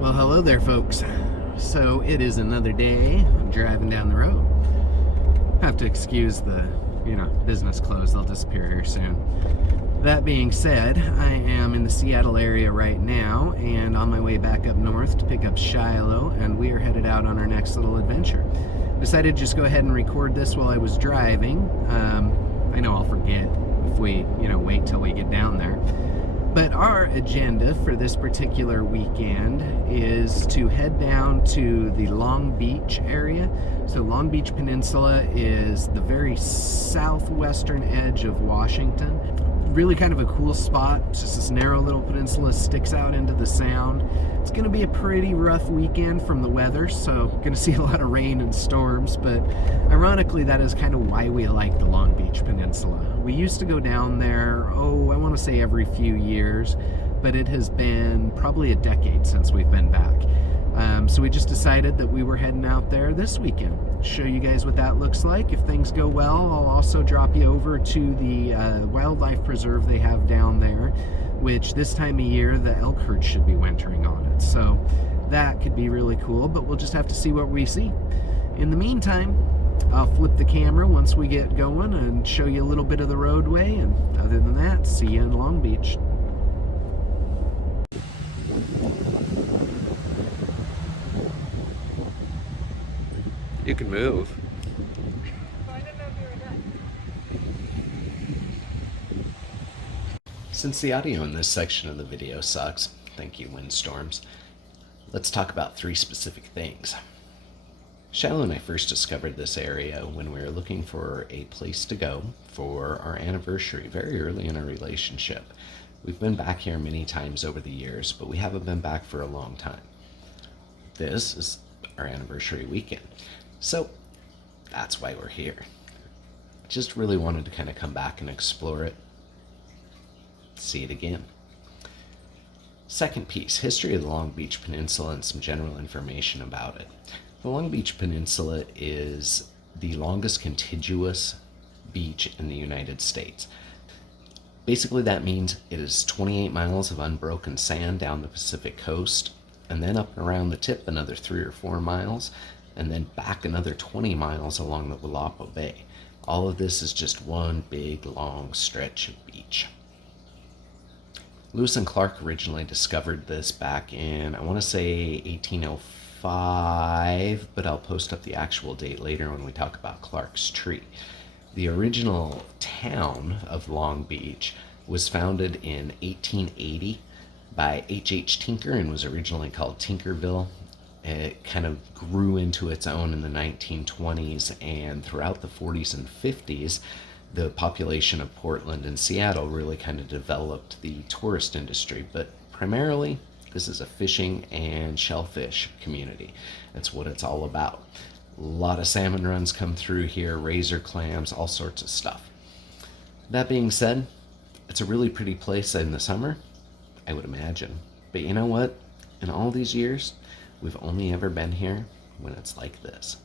Well, hello there, folks. So it is another day. I'm driving down the road. Have to excuse the, business clothes. They'll disappear here soon. That being said, I am in the Seattle area right now and on my way back up north to pick up Shiloh, and we are headed out on our next little adventure. Decided to just go ahead and record this while I was driving. I know I'll forget if we, wait till we get down there. But our agenda for this particular weekend is to head down to the Long Beach area. So Long Beach Peninsula is the very southwestern edge of Washington. Really kind of a cool spot. It's just this narrow little peninsula sticks out into the sound. It's going to be a pretty rough weekend from the weather, so going to see a lot of rain and storms, but ironically that is kind of why we like the Long Beach Peninsula. We used to go down there, I want to say every few years, but it has been probably a decade since we've been back. So we just decided that we were heading out there this weekend. Show you guys what that looks like. If things go well, I'll also drop you over to the wildlife preserve they have down there, which this time of year the elk herd should be wintering on it. So that could be really cool, but we'll just have to see what we see. In the meantime, I'll flip the camera once we get going and show you a little bit of the roadway, and other than that, see you in Long Beach. You can move. I didn't know if you were done. Since the audio in this section of the video sucks, thank you windstorms, let's talk about three specific things. Shiloh and I first discovered this area when we were looking for a place to go for our anniversary very early in our relationship. We've been back here many times over the years, but we haven't been back for a long time. This is our anniversary weekend. So that's why we're here. Just really wanted to kind of come back and explore it, see it again. Second piece, history of the Long Beach Peninsula and some general information about it. The Long Beach Peninsula is the longest contiguous beach in the United States. Basically that means it is 28 miles of unbroken sand down the Pacific coast, and then up and around the tip another 3 or 4 miles, and then back another 20 miles along the Willapa Bay. All of this is just one big long stretch of beach. Lewis and Clark originally discovered this back in, I want to say 1805, but I'll post up the actual date later when we talk about Clark's tree. The original town of Long Beach was founded in 1880 by H.H. Tinker and was originally called Tinkerville. It kind of grew into its own in the 1920s, and throughout the 40s and 50s, the population of Portland and Seattle really kind of developed the tourist industry, but primarily this is a fishing and shellfish community. That's what it's all about. A lot of salmon runs come through here, razor clams, all sorts of stuff. That being said, it's a really pretty place in the summer, I would imagine. But you know what? In all these years, we've only ever been here when it's like this.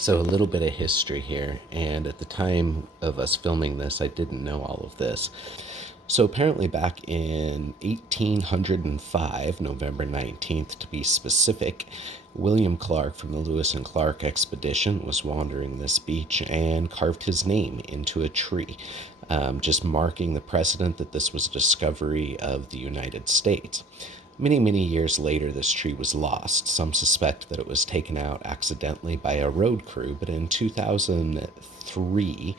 So a little bit of history here, and at the time of us filming this, I didn't know all of this. So apparently back in 1805, November 19th to be specific, William Clark from the Lewis and Clark expedition was wandering this beach and carved his name into a tree, just marking the precedent that this was a discovery of the United States. Many years later, this tree was lost. Some suspect that it was taken out accidentally by a road crew, but in 2003,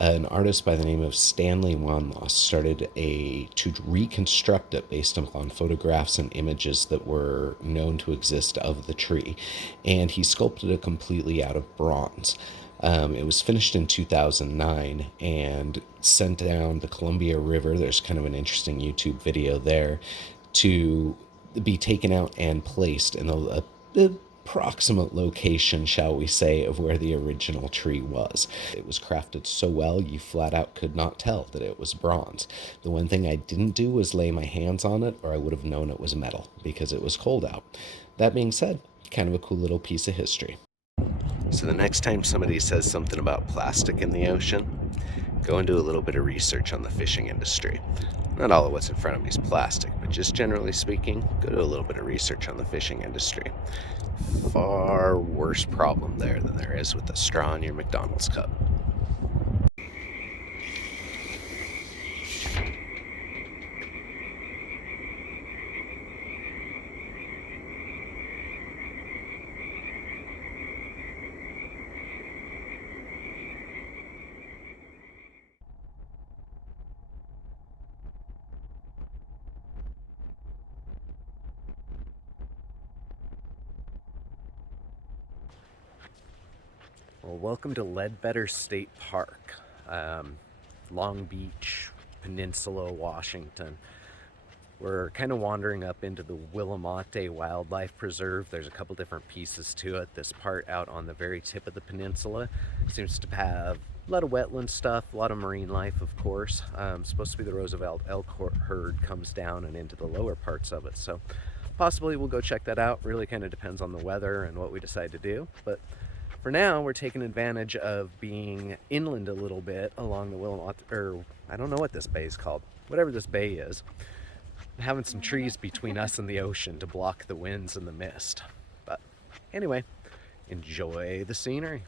an artist by the name of Stanley Wanloss started to reconstruct it based upon photographs and images that were known to exist of the tree, and he sculpted it completely out of bronze. It was finished in 2009 and sent down the Columbia River. There's kind of an interesting YouTube video there to be taken out and placed in a approximate location, shall we say, of where the original tree was. It was crafted so well you flat out could not tell that it was bronze. The one thing I didn't do was lay my hands on it, or I would have known it was metal because it was cold out. That being said, kind of a cool little piece of history. So the next time somebody says something about plastic in the ocean, go and do a little bit of research on the fishing industry. Not all of what's in front of me is plastic, but just generally speaking, go do a little bit of research on the fishing industry. Far worse problem there than there is with the straw in your McDonald's cup. Well, welcome to Ledbetter State Park, Long Beach Peninsula, Washington. We're kind of wandering up into the Willamette Wildlife Preserve. There's a couple different pieces to it. This part out on the very tip of the peninsula seems to have a lot of wetland stuff, a lot of marine life, of course. Supposed to be the Roosevelt elk herd comes down and into the lower parts of it. So possibly we'll go check that out. Really kind of depends on the weather and what we decide to do. But for now, we're taking advantage of being inland a little bit along the Willamette, or I don't know what this bay is called, whatever this bay is. Having some trees between us and the ocean to block the winds and the mist. But anyway, enjoy the scenery.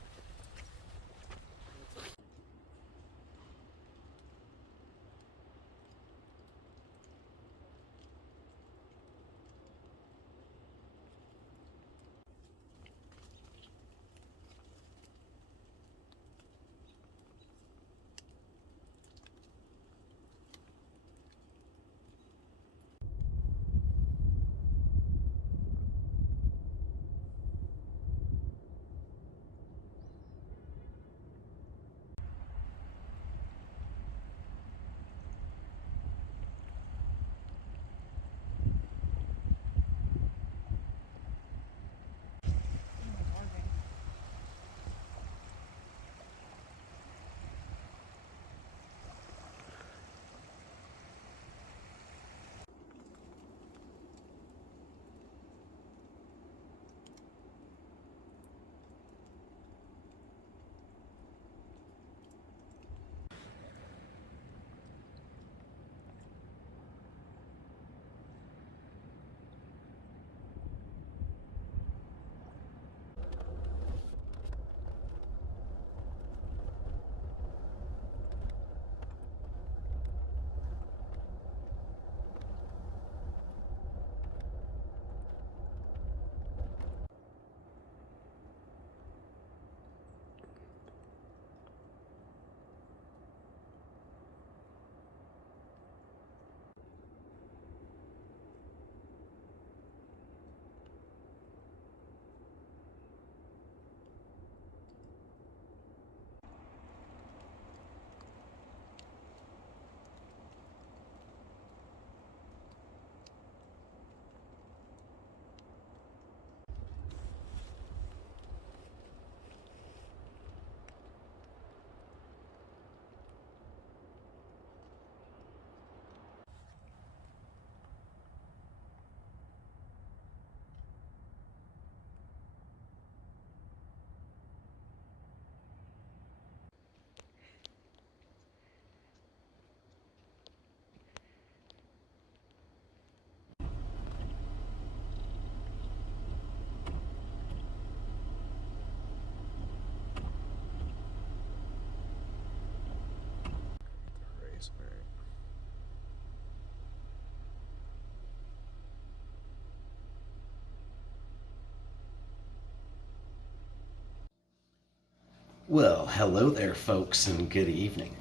Well, hello there, folks, and good evening.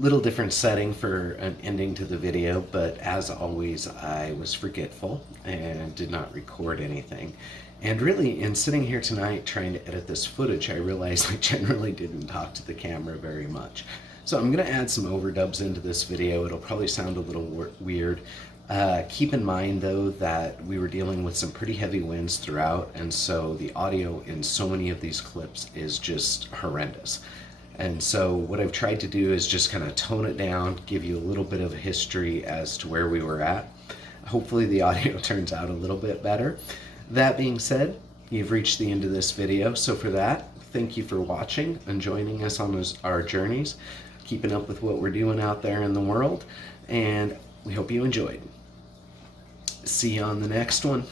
Little different setting for an ending to the video, but as always, I was forgetful and did not record anything. And really, in sitting here tonight trying to edit this footage, I realized I generally didn't talk to the camera very much. So I'm going to add some overdubs into this video. It'll probably sound a little weird. Keep in mind, though, that we were dealing with some pretty heavy winds throughout, and so the audio in so many of these clips is just horrendous. And so what I've tried to do is just kind of tone it down, give you a little bit of a history as to where we were at. Hopefully the audio turns out a little bit better. That being said, you've reached the end of this video, so for that, thank you for watching and joining us on our journeys, keeping up with what we're doing out there in the world, and we hope you enjoyed. See you on the next one.